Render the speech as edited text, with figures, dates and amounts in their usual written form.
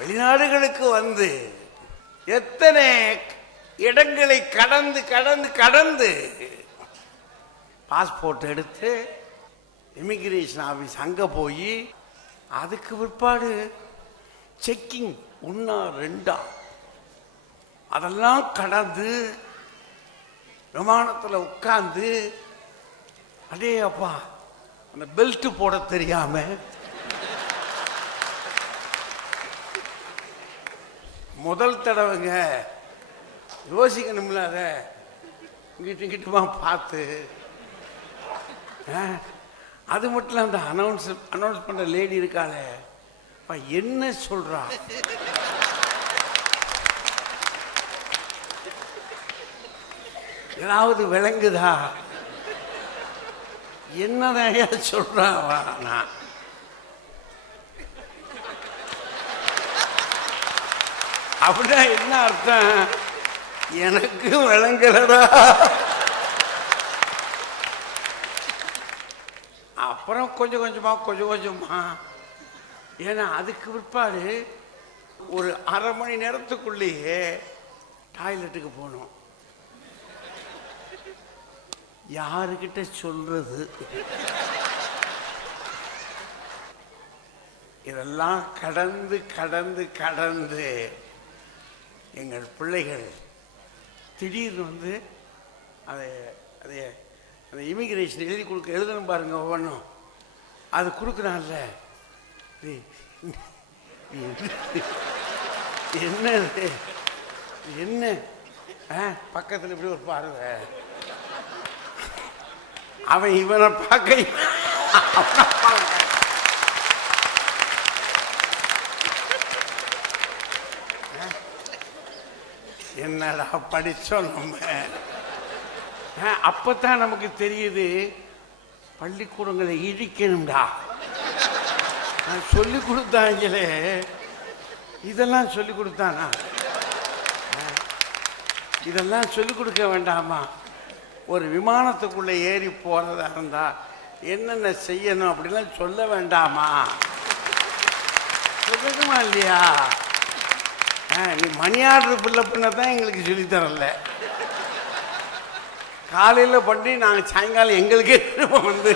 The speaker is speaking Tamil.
வெளிநாடுகளுக்கு வந்து எத்தனை இடங்களை கடந்து கடந்து கடந்து பாஸ்போர்ட் எடுத்து இமிகிரேஷன் ஆஃபீஸ் அங்கே போய் அதுக்கு பிற்பாடு செக்கிங் 1 2 அதெல்லாம் கடந்து விமானத்தில் உட்கார்ந்து அடே அப்பா அந்த பெல்ட் போட தெரியாம முதல் தடவைங்க யோசிக்கணும்ல அதை இங்கிட்டுமா பார்த்து அது மட்டும் இல்லை அந்த அனௌன்ஸ் பண்ணுற லேடி இருக்காளே என்ன சொல்றா ஏதாவது விளங்குதா என்னதான் சொல்றாவா நான் அப்படின்னா என்ன அர்த்தம் எனக்கு விளங்கலடா. அப்புறம் கொஞ்சம் கொஞ்சமா ஏன்னா அதுக்கு பிற்பாடு ஒரு 1/2 மணி நேரத்துக்குள்ளேயே டாய்லெட்டுக்கு போகணும். யாருக்கிட்ட சொல்றது? இதெல்லாம் கடந்து கடந்து கடந்து எங்கள் பிள்ளைகள் திடீர்னு வந்து அதை அந்த இமிகிரேஷன் எழுதணும் பாருங்க ஒவ்வொன்றும் அது கொடுக்குறான்ல. என்ன பக்கத்தில் இப்படி ஒரு பாருங்க அவன் இவனை பார்க்க என்னடா படிச்சோம் நம்ம. அப்பதான் நமக்கு தெரியுது பள்ளிக்கூடங்களை இடிக்கணும்டா. சொல்லி கொடுத்தாங்களே இதெல்லாம் சொல்லி கொடுத்தானா? இதெல்லாம் சொல்லிக் கொடுக்க வேண்டாமா? ஒரு விமானத்துக்குள்ளே ஏறி போகிறதா இருந்தால் என்னென்ன செய்யணும் அப்படிலாம் சொல்ல வேண்டாமா? சொல்லணுமா இல்லையா? நீ மணி ஆர்டர் பிள்ளை பண்ண தான் எங்களுக்கு சொல்லித்தரல. காலையில் பண்ணி நாங்கள் சாயங்காலம் எங்களுக்கே திரும்ப வந்து